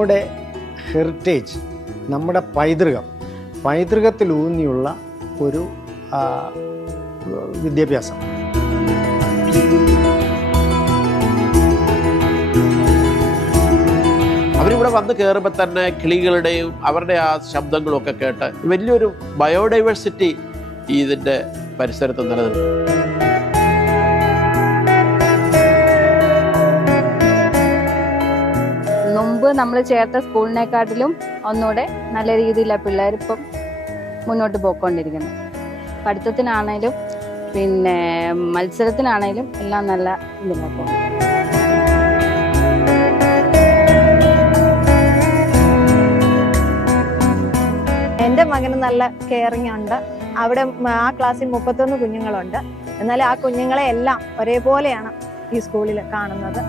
നമ്മുടെ ഹെറിറ്റേജ്, നമ്മുടെ പൈതൃകത്തിലൂന്നിയുള്ള ഒരു വിദ്യാഭ്യാസം. അവരിവിടെ വന്ന് കയറുമ്പോൾ തന്നെ കിളികളുടെയും അവരുടെ ആ ശബ്ദങ്ങളും ഒക്കെ കേട്ട് വലിയൊരു ബയോഡൈവേഴ്സിറ്റി ഇതിൻ്റെ പരിസരത്ത് നിലനിൽക്കും. മുമ്പ് നമ്മൾ ചേർത്ത സ്കൂളിനെക്കാട്ടിലും ഒന്നുകൂടെ നല്ല രീതിയിലാണ് പിള്ളേരിപ്പം മുന്നോട്ട് പോയിക്കൊണ്ടിരിക്കുന്നത്. പഠിത്തത്തിനാണേലും പിന്നെ മത്സരത്തിനാണേലും എല്ലാം നല്ല ഇതിലാണ് പോകുന്നത്. എൻ്റെ മകന് നല്ല കെയറിങ് ഉണ്ട്. അവിടെ ആ ക്ലാസ്സിൽ 31 കുഞ്ഞുങ്ങളുണ്ട്. എന്നാൽ ആ കുഞ്ഞുങ്ങളെ എല്ലാം ഒരേപോലെയാണ് ഈ സ്കൂളിൽ കാണുന്നത്.